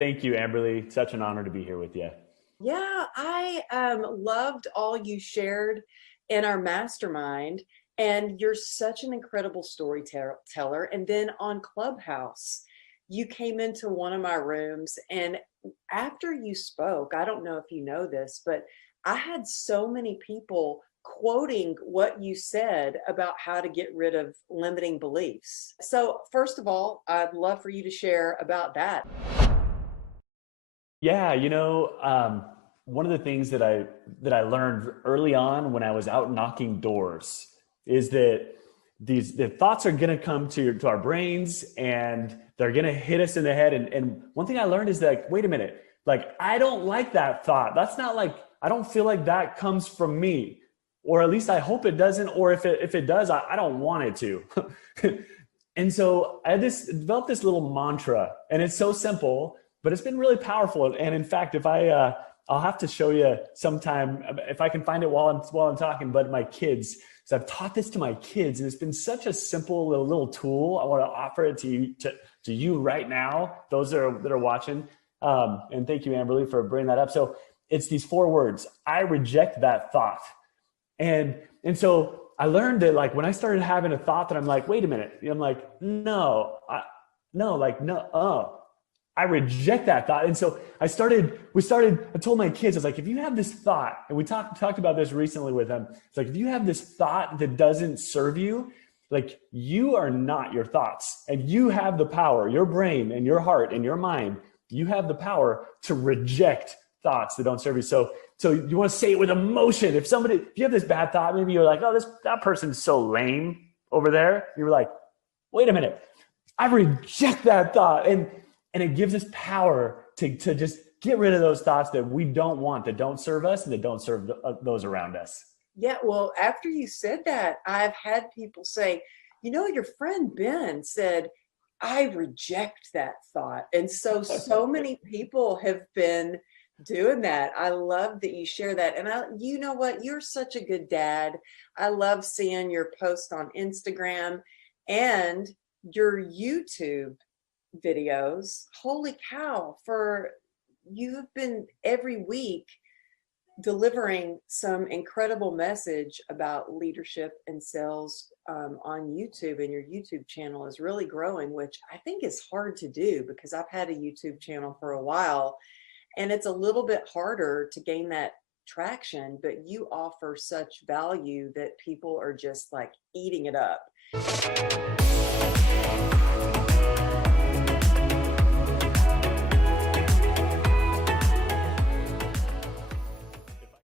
Thank you, Amberly. Such an honor to be here with you. Yeah, I loved all you shared in our mastermind, and you're such an incredible storyteller. And then on Clubhouse, you came into one of my rooms, and after you spoke, I don't know if you know this, but I had so many people quoting what you said about how to get rid of limiting beliefs. So, first of all, I'd love for you to share about that. Yeah, one of the things that I learned early on when I was out knocking doors is that the thoughts are gonna come to our brains and they're gonna hit us in the head. And one thing I learned is that, wait a minute, like I don't like that thought. That's not like I don't feel like that comes from me. Or at least I hope it doesn't, or if it does, I don't want it to. And so I developed this little mantra, and it's so simple, but it's been really powerful. And in fact, if I'll have to show you sometime if I can find it while I'm talking. But my kids, so I've taught this to my kids, and it's been such a simple little tool. I want to offer it to you right now, those that are watching. And thank you, Amberly, for bringing that up. So it's these 4 words: I reject that thought. And so I learned that, like, when I started having a thought that I'm like, wait a minute, I'm like, no, no, like, no, I reject that thought. And so I told my kids, I was like, if you have this thought, and we talked about this recently with them, it's like, if you have this thought that doesn't serve you, like, you are not your thoughts, and you have the power, your brain and your heart and your mind, you have the power to reject thoughts that don't serve you. So you want to say it with emotion. If you have this bad thought, maybe you're like, oh, that person's so lame over there. You're like, wait a minute, I reject that thought. And it gives us power to just get rid of those thoughts that we don't want, that don't serve us and that don't serve those around us. Yeah, well, after you said that, I've had people say, your friend Ben said, I reject that thought. And so many people have been doing that. I love that you share that. And you know what? You're such a good dad. I love seeing your post on Instagram and your YouTube videos. Holy cow, you've been every week delivering some incredible message about leadership and sales on YouTube, and your YouTube channel is really growing, which I think is hard to do because I've had a YouTube channel for a while and it's a little bit harder to gain that traction, but you offer such value that people are just like eating it up.